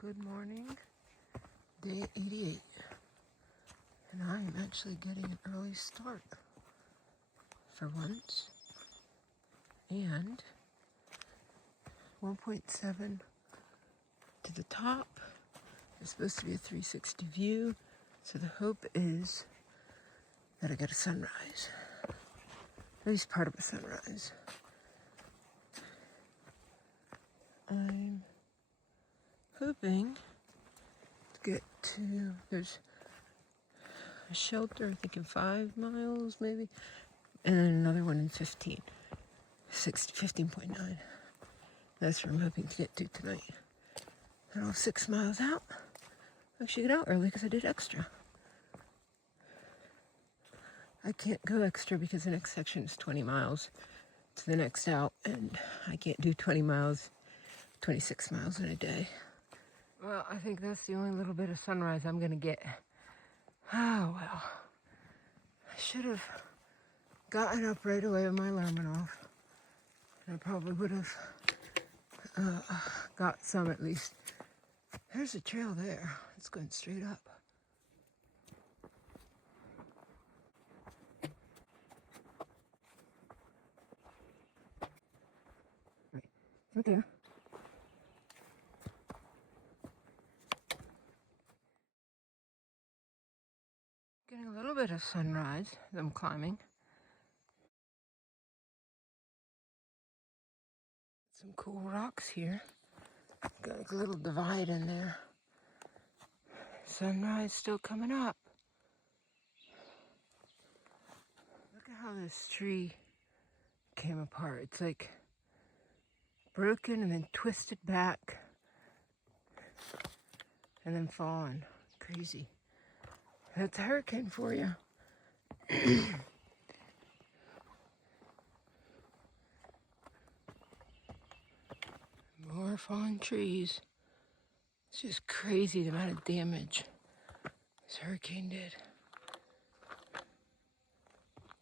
Good morning, day 88, and I am actually getting an early start for once, and 1.7 to the top. It's supposed to be a 360 view, so the hope is that I get a sunrise, at least part of a sunrise. I'm hoping to get to, there's a shelter, I think in 5 miles maybe, and then another one in 15.9. That's where I'm hoping to get to tonight. And I'll 6 miles out. I should get out early because I did extra. I can't go extra because the next section is 20 miles to the next out, and I can't do 20 miles, 26 miles in a day. Well, I think that's the only little bit of sunrise I'm going to get. Oh, well. I should have gotten up right away when my alarm went off. And I probably would have got some at least. There's a trail there. It's going straight up. Right there. Getting a little bit of sunrise as I'm climbing. Some cool rocks here. Got like a little divide in there. Sunrise still coming up. Look at how this tree came apart. It's like broken and then twisted back and then fallen. Crazy. That's a hurricane for you. More fallen trees. It's just crazy the amount of damage this hurricane did.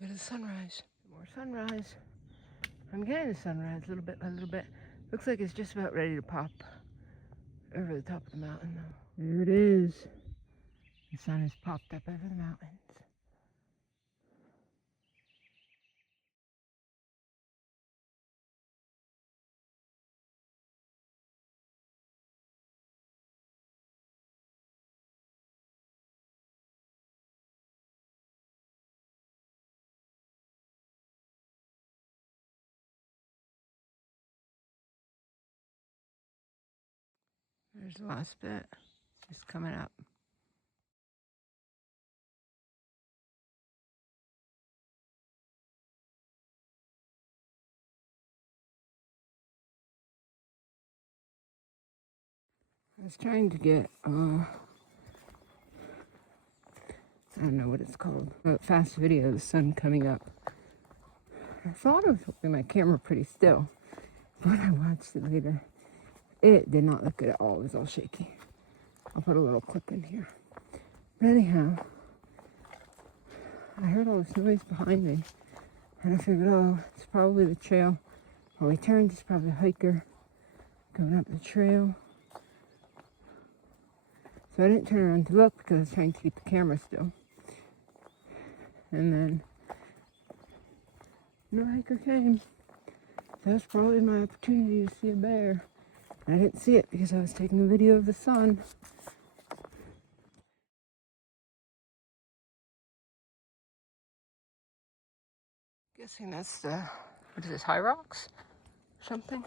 Bit of sunrise. More sunrise. I'm getting the sunrise a little bit. Looks like it's just about ready to pop over the top of the mountain though. There it is. The sun has popped up over the mountains. There's the last bit, just coming up. I was trying to get, I don't know what it's called, but fast video of the sun coming up. I thought I was holding my camera pretty still, but I watched it later. It did not look good at all. It was all shaky. I'll put a little clip in here. But anyhow, I heard all this noise behind me, and I figured, oh, it's probably the trail. Well, we turned, it's probably a hiker going up the trail. So I didn't turn around to look because I was trying to keep the camera still. And then no hiker came. So that was probably my opportunity to see a bear. And I didn't see it because I was taking a video of the sun. Guessing that's the, what is this, High Rocks? Something?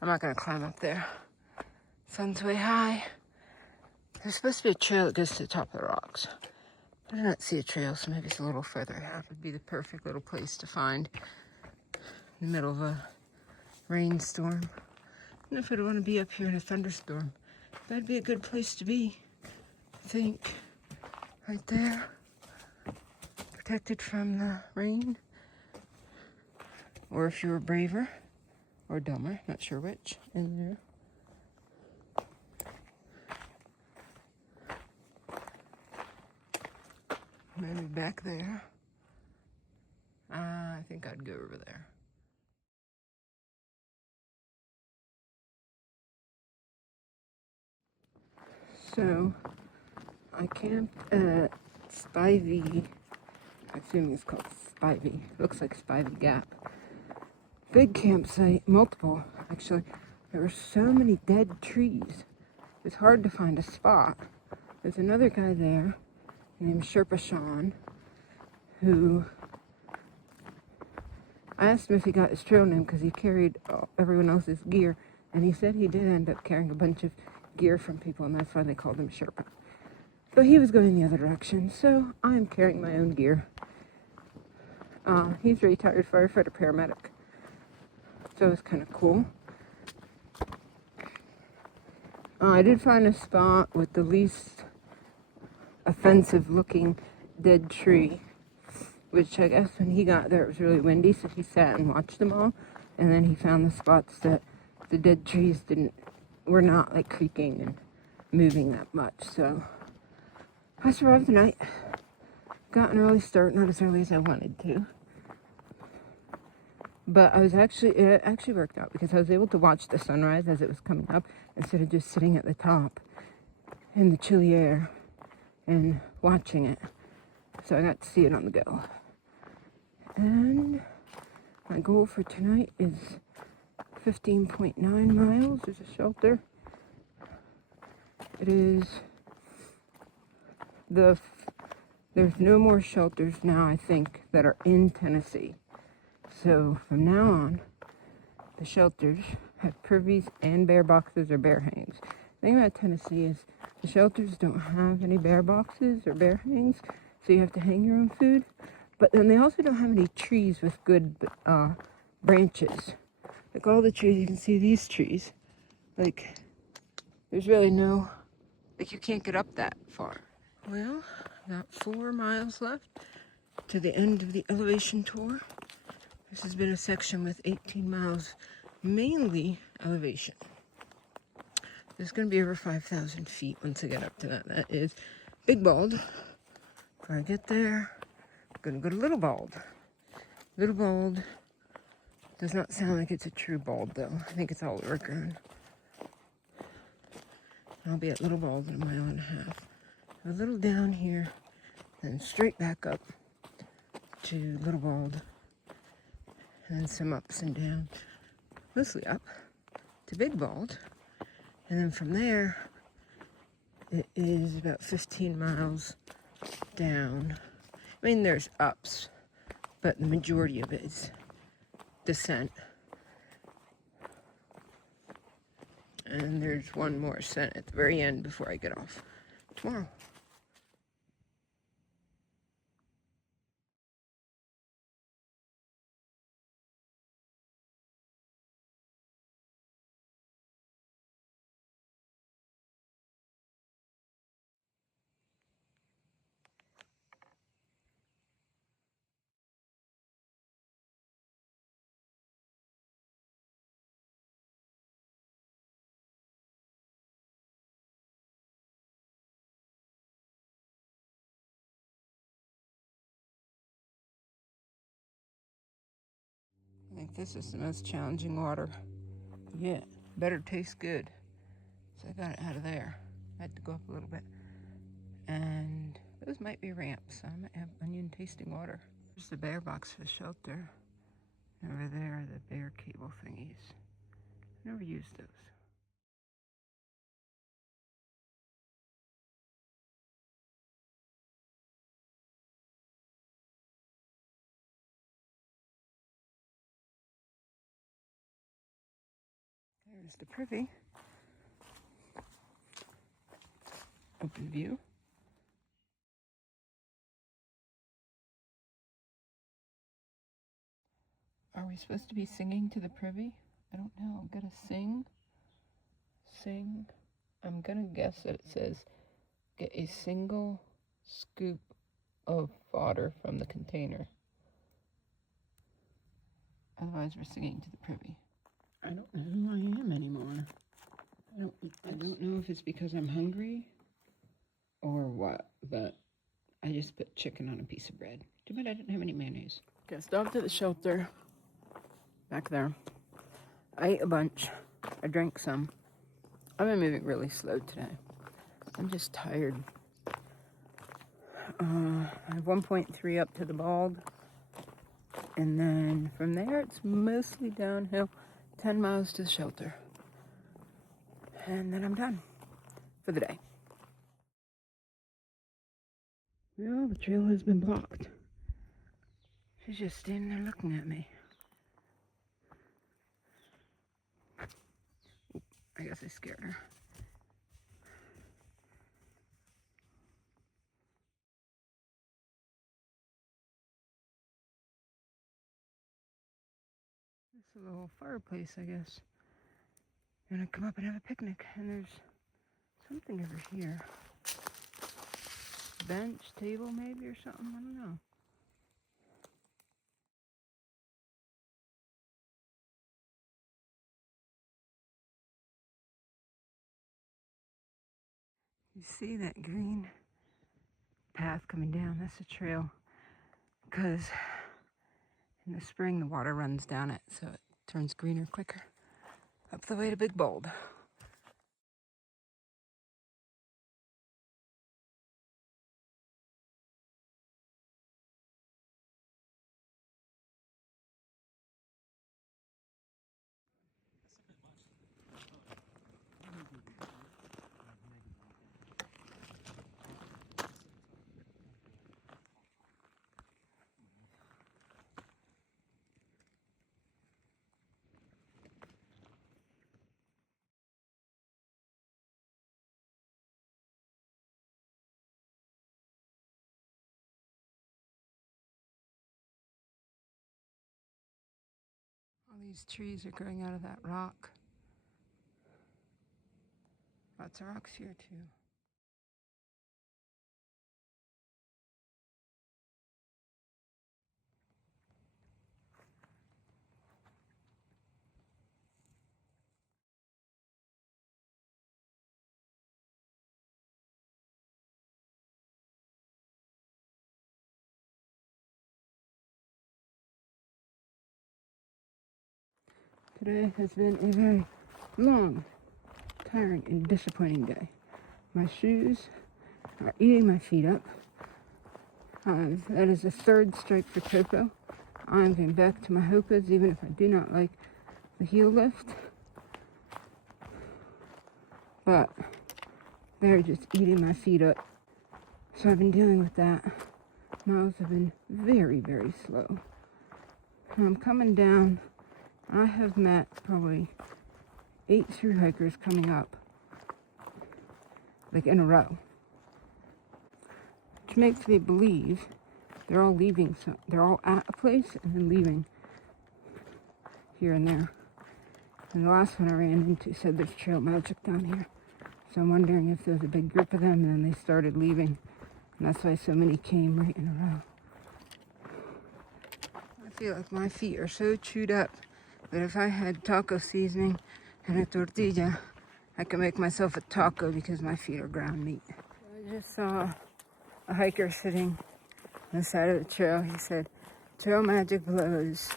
I'm not gonna climb up there. Sun's way high. There's supposed to be a trail that goes to the top of the rocks. I do not see a trail, so maybe it's a little further out. It would be the perfect little place to find in the middle of a rainstorm. And if I don't want to be up here in a thunderstorm, that'd be a good place to be, I think. Right there. Protected from the rain. Or if you were braver or dumber, not sure which, in there. Maybe back there. I think I'd go over there. So I camped at Spivey. I assume it's called Spivey. Looks like Spivey Gap. Big campsite, multiple actually. There were so many dead trees. It's hard to find a spot. There's another guy there named Sherpa Sean, who I asked him if he got his trail name because he carried everyone else's gear, and he said he did end up carrying a bunch of gear from people, and that's why they called him Sherpa. But he was going the other direction, so I am carrying my own gear. He's a retired firefighter paramedic, so it's kind of cool. I did find a spot with the least offensive looking dead tree, which I guess when he got there it was really windy, so he sat and watched them all, and then he found the spots that the dead trees were not like creaking and moving that much. So I survived the night. Got an early start, not as early as I wanted to, but it actually worked out because I was able to watch the sunrise as it was coming up instead of just sitting at the top in the chilly air and watching it. So I got to see it on the go. And my goal for tonight is 15.9 miles. There's a shelter. It is there's no more shelters now, I think, that are in Tennessee. So from now on, the shelters have privies and bear boxes or bear hangs. The thing about Tennessee is the shelters don't have any bear boxes or bear hangs, so you have to hang your own food. But then they also don't have any trees with good branches. Like all the trees, you can see these trees. Like, there's really no, like you can't get up that far. Well, I got 4 miles left to the end of the elevation tour. This has been a section with 18 miles, mainly elevation. There's going to be over 5,000 feet once I get up to that. That is Big Bald. Before I get there, I'm going to go to Little Bald. Little Bald does not sound like it's a true bald, though. I think it's all overgrown. I'll be at Little Bald in a mile and a half. A little down here, then straight back up to Little Bald, and then some ups and downs, mostly up to Big Bald, and then from there it is about 15 miles down. I mean, there's ups, but the majority of it is descent. And there's one more ascent at the very end before I get off tomorrow. I think this is the most challenging water yet. Better taste good. So I got it out of there. I had to go up a little bit. And those might be ramps, so I might have onion tasting water. There's the bear box for the shelter. Over there are the bear cable thingies. Never used those. There's the privy. Open view. Are we supposed to be singing to the privy? I don't know. I'm gonna sing. I'm gonna guess that it says, get a single scoop of fodder from the container. Otherwise, we're singing to the privy. I don't know who I am anymore. I don't know if it's because I'm hungry or what, but I just put chicken on a piece of bread. Too bad I didn't have any mayonnaise. Okay, stopped at the shelter back there. I ate a bunch. I drank some. I've been moving really slow today. I'm just tired. I have 1.3 up to the bald. And then from there, it's mostly downhill, 10 miles to the shelter. And then I'm done for the day. Well, the trail has been blocked. She's just standing there looking at me. I guess I scared her. It's a little fireplace, I guess. I'm gonna come up and have a picnic, and there's something over here. Bench, table maybe, or something, I don't know. You see that green path coming down? That's a trail, because in the spring the water runs down it, so it turns greener quicker. Up the way to Big Bold. All these trees are growing out of that rock. Lots of rocks here too. Today has been a very long, tiring, and disappointing day. My shoes are eating my feet up. That is the third strike for Topo. I'm going back to my Hokas, even if I do not like the heel lift. But they're just eating my feet up. So I've been dealing with that. Miles have been very, very slow. I'm coming down. I have met probably 8 through hikers coming up, like in a row, which makes me believe they're all leaving. So they're all at a place and then leaving here and there. And the last one I ran into said there's trail magic down here. So I'm wondering if there was a big group of them and then they started leaving. And that's why so many came right in a row. I feel like my feet are so chewed up that if I had taco seasoning and a tortilla, I could make myself a taco because my feet are ground meat. I just saw a hiker sitting on the side of the trail. He said, trail magic blows,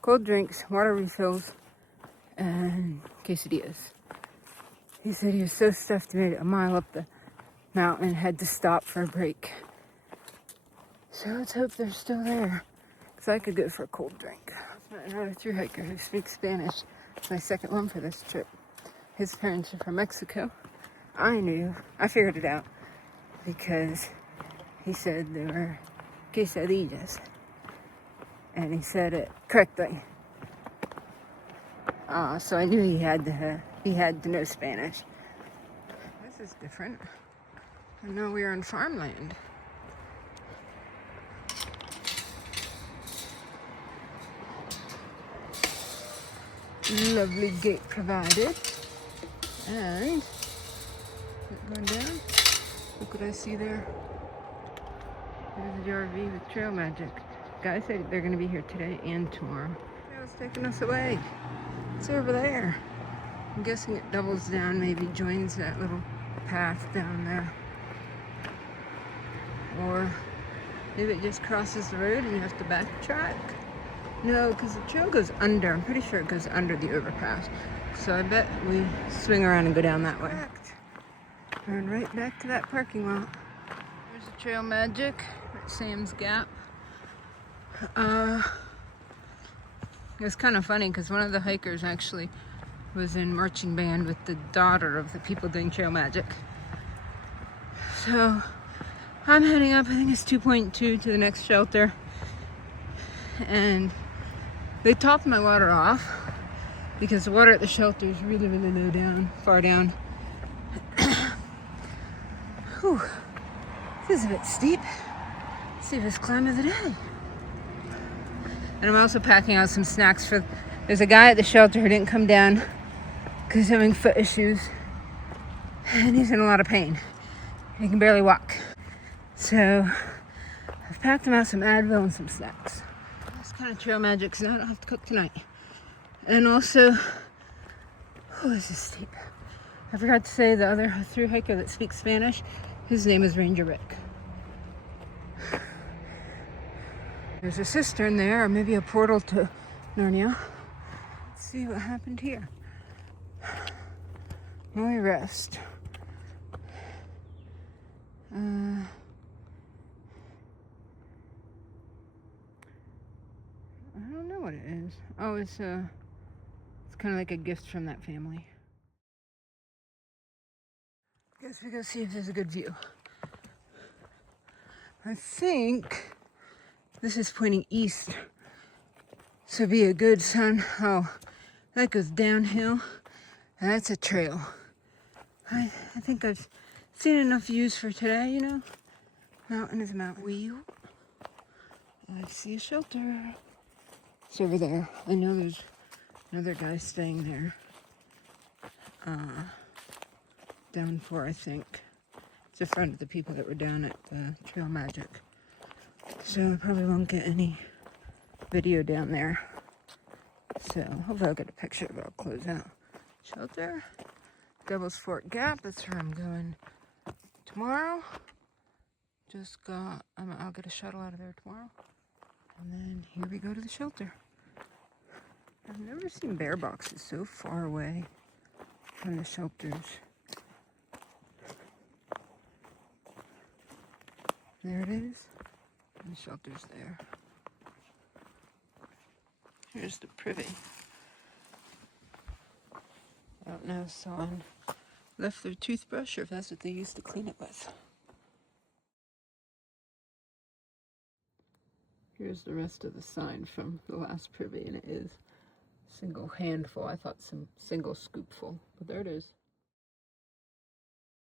cold drinks, water refills, and quesadillas. He said he was so stuffed he made it a mile up the mountain and had to stop for a break. So let's hope they're still there, because I could go for a cold drink. Another thru hiker who speaks Spanish. It's my second one for this trip. His parents are from Mexico. I figured it out, because he said they were quesadillas, and he said it correctly. So I knew he had to know Spanish. This is different. I know we're on farmland. Lovely gate provided. And going down. Look what I see there. There's the RV with trail magic. Guys said they're going to be here today and tomorrow. Trail's taking us away. It's over there. I'm guessing it doubles down, maybe joins that little path down there. Or maybe it just crosses the road and you have to backtrack. No, because the trail goes under. I'm pretty sure it goes under the overpass. So I bet we swing around and go down that way. And right back to that parking lot. There's the Trail Magic at Sam's Gap. It was kind of funny because one of the hikers actually was in marching band with the daughter of the people doing Trail Magic. So I'm heading up, I think it's 2.2 to the next shelter. And they topped my water off because the water at the shelter is really, really low down, far down. Whew. This is a bit steep. Steepest climb of the day. And I'm also packing out some snacks for... There's a guy at the shelter who didn't come down because he's having foot issues. And he's in a lot of pain. He can barely walk. So I've packed him out some Advil and some snacks. That's kind of Trail Magic because I don't have to cook tonight. And also... Oh, this is steep. I forgot to say the other through hiker that speaks Spanish, his name is Ranger Rick. There's a cistern there, or maybe a portal to Narnia. Let's see what happened here. While we rest. I don't know what it is. Oh, it's kind of like a gift from that family. Guess we go see if there's a good view. I think this is pointing east, so it'd be a good sun. Oh, that goes downhill, and that's a trail. I think I've seen enough views for today, you know. Mountain is a mountain. Wheel. I see a shelter. It's over there. I know there's another guy staying there. Down for, I think. It's a friend of the people that were down at the Trail Magic. So I probably won't get any video down there. So hopefully I'll get a picture, but I'll close out. Shelter. Devil's Fork Gap. That's where I'm going tomorrow. I'll get a shuttle out of there tomorrow. And then here we go to the shelter. I've never seen bear boxes so far away from the shelters. There it is. And the shelter's there. Here's the privy. I don't know if someone left their toothbrush or if that's what they used to clean it with. Here's the rest of the sign from the last privy, and it is single handful. I thought some single scoopful, but there it is.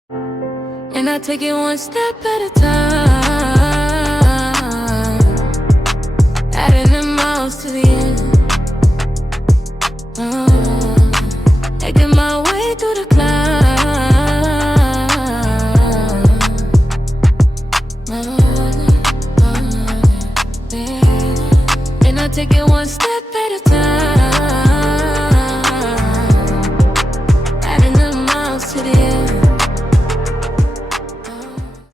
And I take it one step at a time, adding the miles to the